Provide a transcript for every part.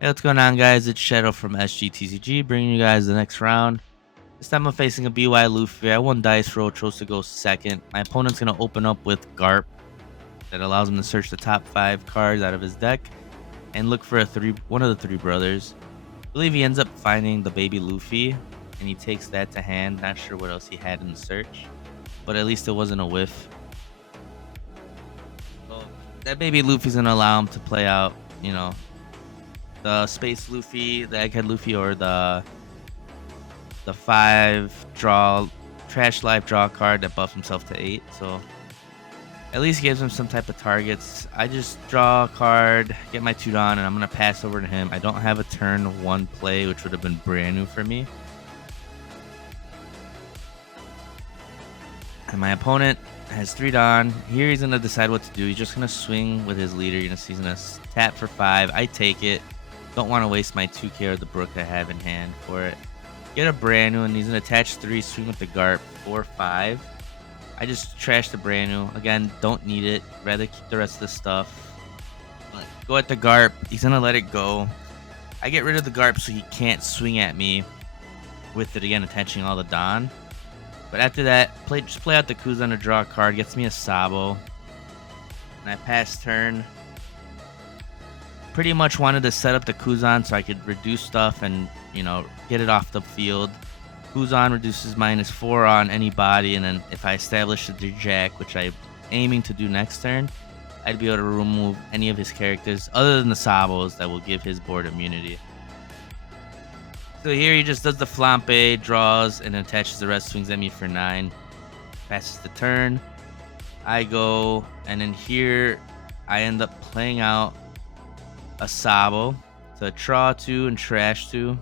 Hey, what's going on, guys? It's Shadow from TCG, bringing you guys the next round. This time I'm facing a BY Luffy. I won dice roll, chose to go second. My opponent's going to open up with Garp that allows him to search the top 5 cards out of his deck and look for one of the three brothers. I believe he ends up finding the baby Luffy, and he takes that to hand. Not sure what else he had in the search, but at least it wasn't a whiff. So that baby Luffy's going to allow him to play out, the Space Luffy, the Egghead Luffy, or the 5 draw trash life draw card that buffs himself to 8. So at least gives him some type of targets. I just draw a card, get my 2 on, and I'm gonna pass over to him. I don't have a turn 1 play, which would have been brand new for me. And my opponent has 3 Dawn. Here he's gonna decide what to do. He's just gonna swing with his leader. He's gonna tap for 5. I take it. Don't want to waste my 2k or the Brook I have in hand for it. Get a brand new, and he's gonna attach 3, swing with the Garp, 4, 5. I just trash the brand new. Again, don't need it. Rather keep the rest of the stuff. But go at the Garp. He's gonna let it go. I get rid of the Garp so he can't swing at me with it again, attaching all the Dawn. But after that, just play out the Kuzan to draw a card. Gets me a Sabo. And I pass turn. Pretty much wanted to set up the Kuzan so I could reduce stuff and, get it off the field. Kuzan reduces -4 on any body, and then if I establish the Jack, which I'm aiming to do next turn, I'd be able to remove any of his characters other than the Sabos that will give his board immunity. So here he just does the Flampe, draws, and attaches the rest, swings at me for 9. Passes the turn. I go, and then here I end up playing out a Sabo to draw 2 and trash 2.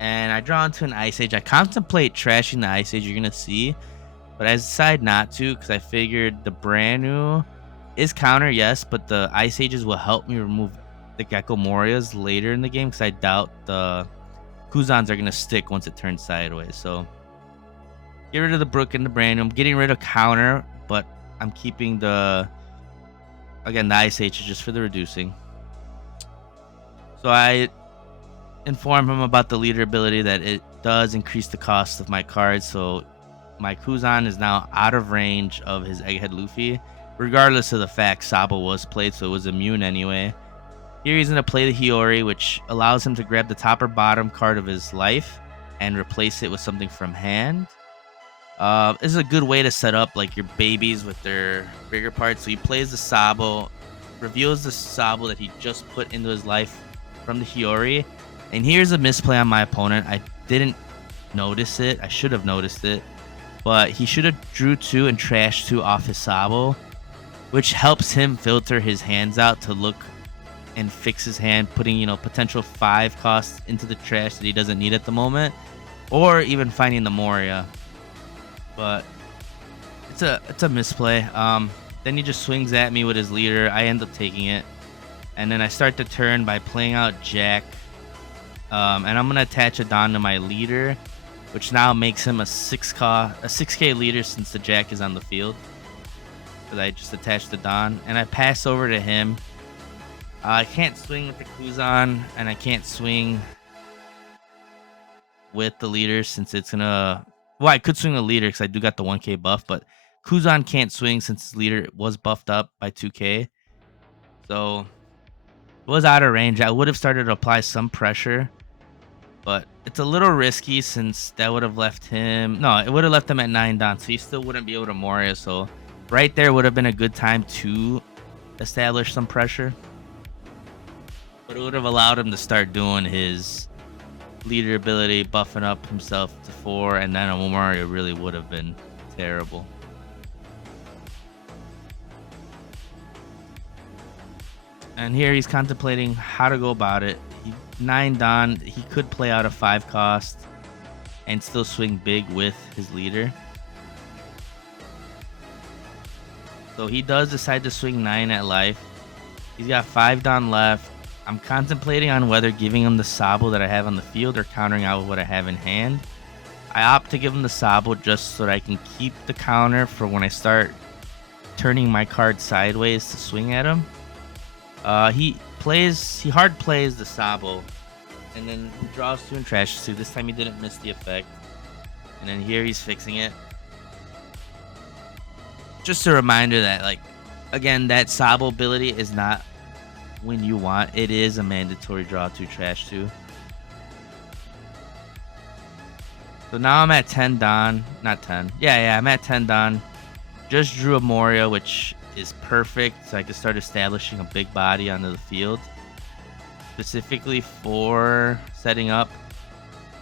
And I draw into an Ice Age. I contemplate trashing the Ice Age, you're going to see. But I decide not to because I figured the brand new is counter, yes. But the Ice Ages will help me remove the Gecko Morias later in the game because I doubt the Kuzans are going to stick once it turns sideways. So get rid of the Brook and the brand new. I'm getting rid of counter, but I'm keeping the Ice Age just for the reducing. So I inform him about the leader ability, that it does increase the cost of my cards. So my Kuzan is now out of range of his Egghead Luffy, regardless of the fact Sabo was played, so it was immune anyway. Here he's going to play the Hiyori, which allows him to grab the top or bottom card of his life and replace it with something from hand. This is a good way to set up like your babies with their bigger parts. So he plays the Sabo, reveals the Sabo that he just put into his life from the Hiyori. And here's a misplay on my opponent. I didn't notice it. I should have noticed it. But he should have drew 2 and trashed 2 off his Sabo, which helps him filter his hands out to look and fix his hand, putting, potential 5 costs into the trash that he doesn't need at the moment, or even finding the Moria. But it's a misplay. Then he just swings at me with his leader. I end up taking it. And then I start the turn by playing out Jack. And I'm going to attach a Dawn to my leader, which now makes him a 6k leader since the Jack is on the field. Because I just attached the Dawn. And I pass over to him. I can't swing with the Kuzan, and I can't swing with the leader since it's going to... Well, I could swing the leader because I do got the 1k buff, but Kuzan can't swing since his leader was buffed up by 2k. So it was out of range. I would have started to apply some pressure, but it's a little risky since that would have left him... No, it would have left him at 9 Dawn, so he still wouldn't be able to Moria. So right there would have been a good time to establish some pressure. But it would have allowed him to start doing his leader ability, buffing up himself to 4, and then a Moria really would have been terrible. And here he's contemplating how to go about it. 9 Dawn, he could play out a 5 cost and still swing big with his leader. So he does decide to swing 9 at life. He's got 5 Dawn left. I'm contemplating on whether giving him the Sabo that I have on the field or countering out with what I have in hand. I opt to give him the Sabo just so that I can keep the counter for when I start turning my card sideways to swing at him. He hard plays the Sabo, and then he draws 2 and trashes 2. This time he didn't miss the effect. And then here he's fixing it. Just a reminder that, like, again, that Sabo ability is not when you want. It is a mandatory draw 2, trash 2. So now I'm at 10 Don. Not 10. Yeah, I'm at 10 Don. Just drew a Moria, which is perfect. So I can start establishing a big body onto the field. Specifically for setting up.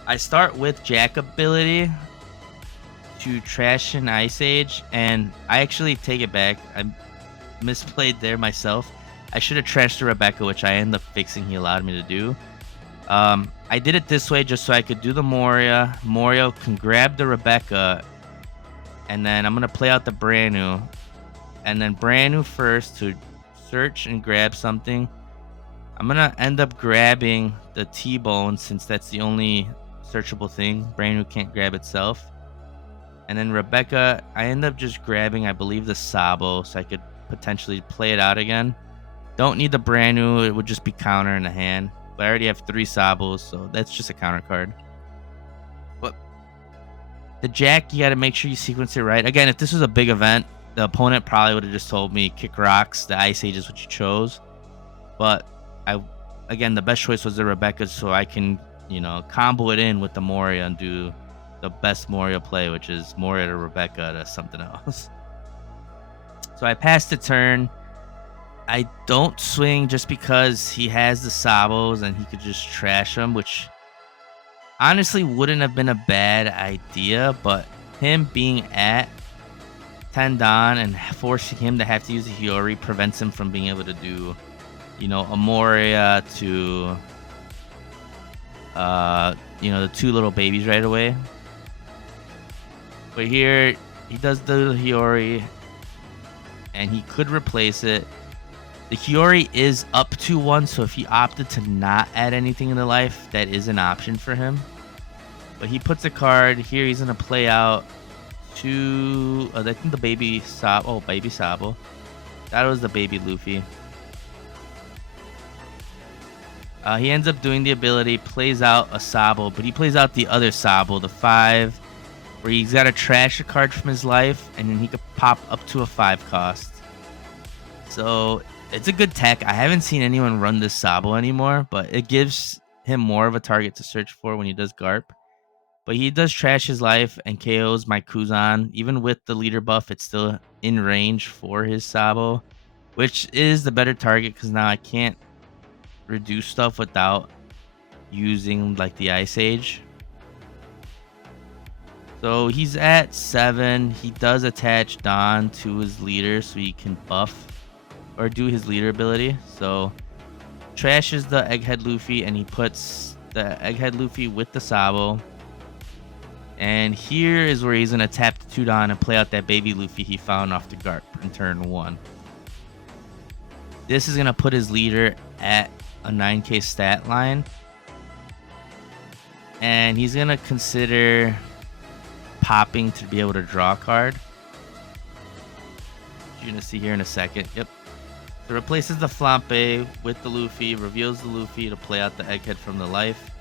I start with Jack ability to trash an Ice Age. And I actually take it back. I misplayed there myself. I should have trashed the Rebecca, which I ended up fixing. He allowed me to do. I did it this way just so I could do the Moria. Moria can grab the Rebecca, and then I'm gonna play out the brand new, and then brand new first to search and grab something. I'm gonna end up grabbing the T-Bone since that's the only searchable thing. Brand new can't grab itself. And then Rebecca, I end up just grabbing, I believe, the Sabo, so I could potentially play it out again. Don't need the brand new, it would just be counter in the hand. But I already have 3 Sabos, so that's just a counter card. But the Jack, you got to make sure you sequence it right. Again, if this was a big event, the opponent probably would have just told me kick rocks. The Ice Age is what you chose. But again, the best choice was the Rebecca, so I can, combo it in with the Moria and do the best Moria play, which is Moria to Rebecca to something else. So I passed the turn. I don't swing just because he has the Sabos and he could just trash them, which honestly wouldn't have been a bad idea, but him being at 10 Don and forcing him to have to use a Hiyori prevents him from being able to do, a Moria to, the 2 little babies right away. But here, he does the Hiyori, and he could replace it. The Hiyori is up to 1, so if he opted to not add anything in the life, that is an option for him. But he puts a card. Here he's going to play out 2... I think the baby Sabo. Oh, baby Sabo. That was the baby Luffy. He ends up doing the ability, plays out a Sabo, but he plays out the other Sabo, the 5, where he's got to trash a card from his life, and then he could pop up to a 5 cost. So it's a good tech. I haven't seen anyone run this Sabo anymore, but it gives him more of a target to search for when he does Garp. But he does trash his life and KOs my Kuzan. Even with the leader buff, it's still in range for his Sabo, which is the better target because now I can't reduce stuff without using like the Ice Age. So he's at 7. He does attach Don to his leader so he can buff or do his leader ability. So trashes the Egghead Luffy and he puts the Egghead Luffy with the Sabo. And here is where he's going to tap the 2 Don and play out that baby Luffy he found off the Garp in turn 1. This is going to put his leader at a 9k stat line. And he's going to consider popping to be able to draw a card. You're going to see here in a second. Yep. So replaces the Flampe with the Luffy, reveals the Luffy to play out the Egghead from the life.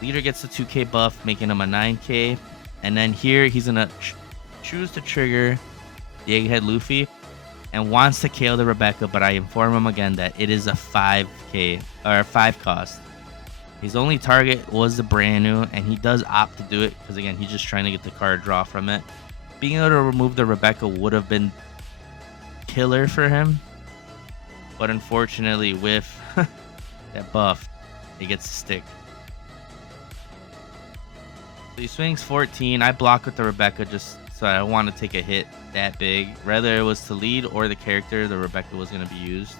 Leader gets the 2k buff, making him a 9k. And then here he's going to choose to trigger the Egghead Luffy and wants to KO the Rebecca, but I inform him again that it is a 5k or 5 cost. His only target was the brand new, and he does opt to do it because again he's just trying to get the card draw from it. Being able to remove the Rebecca would have been killer for him, but unfortunately with that buff, it gets to stick. So he swings 14. I block with the Rebecca just so I don't want to take a hit that big. Whether it was to lead or the character, the Rebecca was going to be used.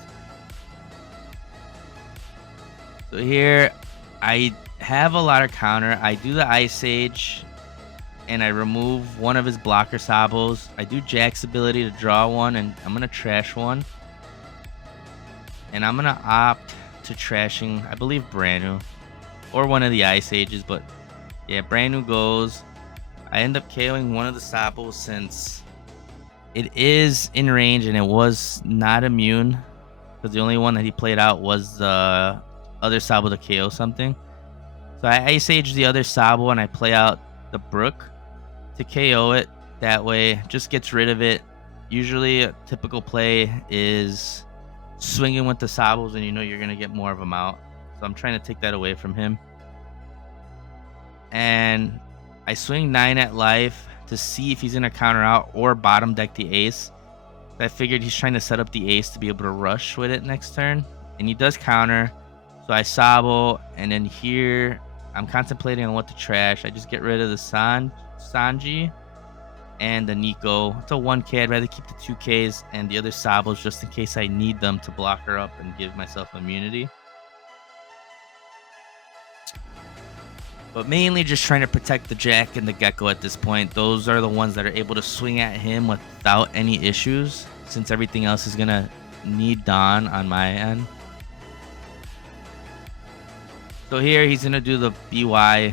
So here, I have a lot of counter. I do the Ice Age, and I remove one of his blocker Sabos. I do Jack's ability to draw one, and I'm going to trash one. And I'm going to opt to trashing, I believe, Branu, or one of the Ice Ages, but yeah, Branu goes. I end up KOing one of the Sabos since it is in range and it was not immune. because the only one that he played out was the other Sabo to KO something. So I Ice Age the other Sabo and I play out the Brook to KO it. That way, just gets rid of it. Usually, a typical play is swinging with the Sabos, and you know you're going to get more of them out. So I'm trying to take that away from him. And I swing 9 at life to see if he's going to counter out or bottom deck the ace. I figured he's trying to set up the ace to be able to rush with it next turn. And he does counter. So I Sabo, and then here I'm contemplating on what to trash. I just get rid of the Sanji and the Nico. It's a 1k. I'd rather keep the 2ks and the other Sabos just in case I need them to block her up and give myself immunity. But mainly just trying to protect the Jack and the Gecko at this point. Those are the ones that are able to swing at him without any issues, since everything else is going to need Dawn on my end. So here he's going to do the BY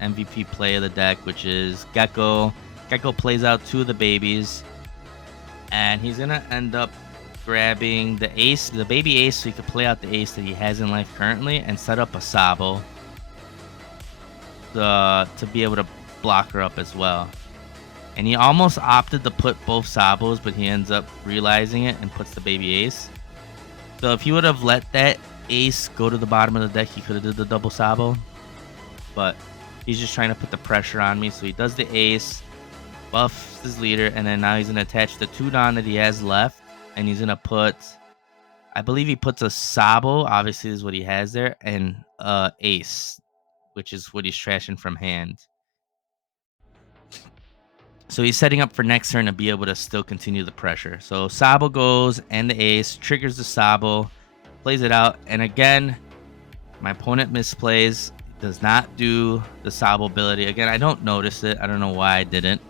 MVP play of the deck, which is Gecko. Gecko plays out 2 of the babies. And he's going to end up grabbing the ace, the baby ace, so he can play out the ace that he has in life currently and set up a Sabo to be able to block her up as well. And he almost opted to put both Sabos, but he ends up realizing it and puts the baby ace. So if he would have let that ace go to the bottom of the deck, he could have did the double Sabo. But he's just trying to put the pressure on me. So he does the ace, buffs his leader, and then now he's going to attach the 2 Dawn that he has left. And he's going to put, I believe he puts a Sabo, obviously is what he has there, and ace, which is what he's trashing from hand. So he's setting up for next turn to be able to still continue the pressure. So Sabo goes, and the ace triggers the Sabo, plays it out, and again, my opponent misplays, does not do the Sabo ability. Again, I don't notice it. I don't know why I didn't.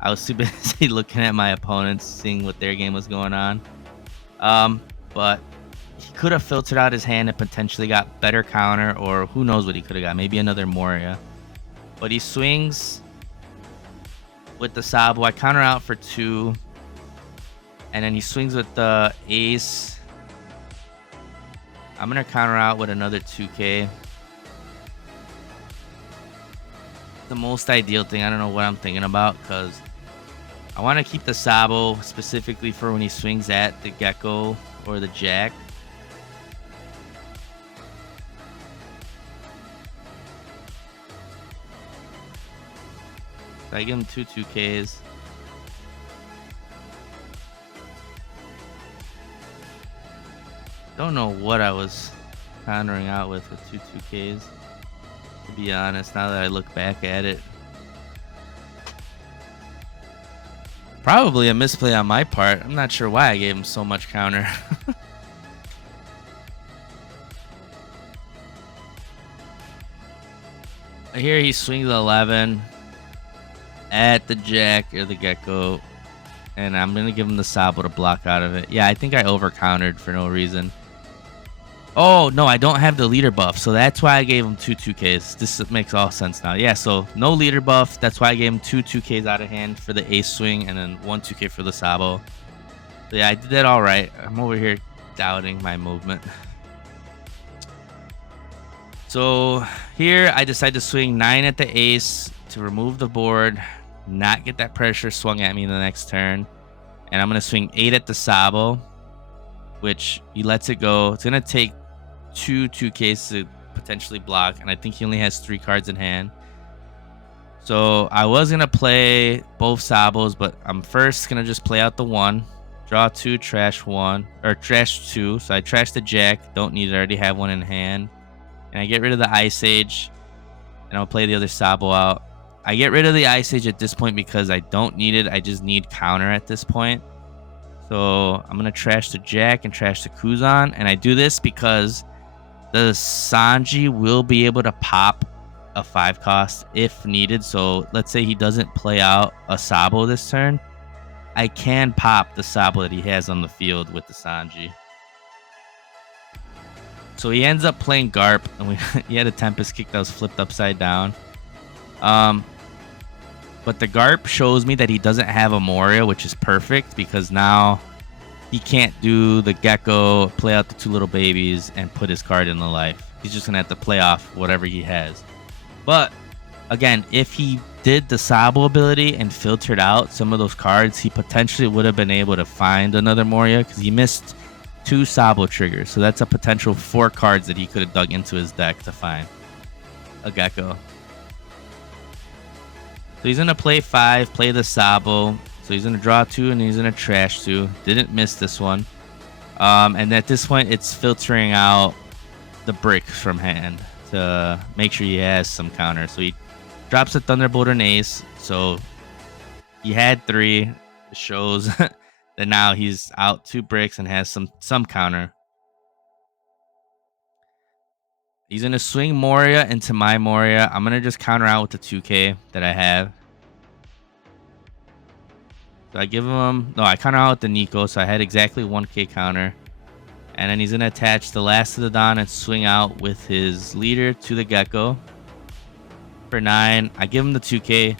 I was too busy looking at my opponents, seeing what their game was going on. But he could have filtered out his hand and potentially got better counter, or who knows what he could have got. Maybe another Moria. But he swings with the Sabo. I counter out for 2. And then he swings with the ace. I'm going to counter out with another 2k. The most ideal thing. I don't know what I'm thinking about, because I want to keep the Sabo specifically for when he swings at the Gecko or the Jack. So I give him 2Ks. Don't know what I was countering out with 2Ks. To be honest, now that I look back at it. Probably a misplay on my part. I'm not sure why I gave him so much counter. Here he swings 11 at the Jack or the Gecko. And I'm going to give him the Sabo to block out of it. Yeah, I think I over-countered for no reason. Oh, no, I don't have the leader buff. So that's why I gave him 2Ks. This makes all sense now. Yeah, so no leader buff. That's why I gave him 2Ks out of hand for the ace swing and then 1 2K for the Sabo. So yeah, I did that all right. I'm over here doubting my movement. So here I decide to swing 9 at the ace to remove the board, not get that pressure swung at me the next turn. And I'm going to swing 8 at the Sabo, which he lets it go. It's going to take 2Ks to potentially block, and I think he only has 3 cards in hand. So I was going to play both Sabos, but I'm first going to just play out the 1. Draw 2, trash 1, or trash 2. So I trash the Jack. Don't need it. I already have 1 in hand. And I get rid of the Ice Age, and I'll play the other Sabo out. I get rid of the Ice Age at this point because I don't need it. I just need counter at this point. So I'm going to trash the Jack and trash the Kuzan. And I do this because the Sanji will be able to pop a 5 cost if needed. So let's say he doesn't play out a Sabo this turn. I can pop the Sabo that he has on the field with the Sanji. So he ends up playing Garp, and he had a Tempest kick that was flipped upside down. But the Garp shows me that he doesn't have a Moria, which is perfect because now he can't do the gecko, play out the 2 little babies, and put his card in the life. He's just gonna have to play off whatever he has. But again, if he did the Sabo ability and filtered out some of those cards, he potentially would have been able to find another Moria, because he missed 2 Sabo triggers. So that's a potential 4 cards that he could have dug into his deck to find a gecko. So he's gonna play 5, play the Sabo. So he's gonna draw 2 and he's gonna trash 2. Didn't miss this one. And at this point, it's filtering out the bricks from hand to make sure he has some counter. So he drops a Thunderbolt and Ace. So he had 3. It shows that now he's out 2 bricks and has some counter. He's gonna swing Moria into my Moria. I'm gonna just counter out with the 2K that I have. So I give him, no, I counter out with the Nico, so I had exactly 1K counter. And then he's going to attach the Last of the Dawn and swing out with his leader to the Gecko for 9. I give him the 2K.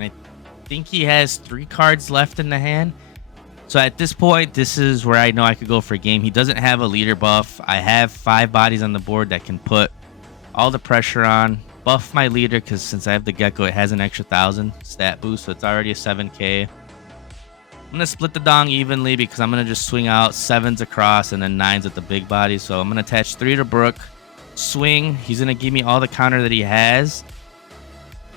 And I think he has 3 cards left in the hand. So at this point, this is where I know I could go for a game. He doesn't have a leader buff. I have 5 bodies on the board that can put all the pressure on. Buff my leader, because since I have the Gecko, it has an extra 1,000 stat boost, so it's already a 7K. I'm going to split the Dong evenly, because I'm going to just swing out 7s across and then 9s at the big body. So I'm going to attach 3 to Brook, swing. He's going to give me all the counter that he has.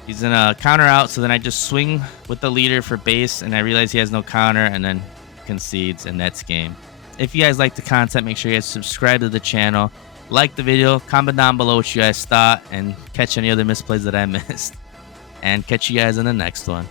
He's going to counter out, so then I just swing with the leader for base, and I realize he has no counter, and then concedes, and that's game. If you guys like the content, make sure you guys subscribe to the channel. Like the video, comment down below what you guys thought, and catch any other misplays that I missed. And catch you guys in the next one.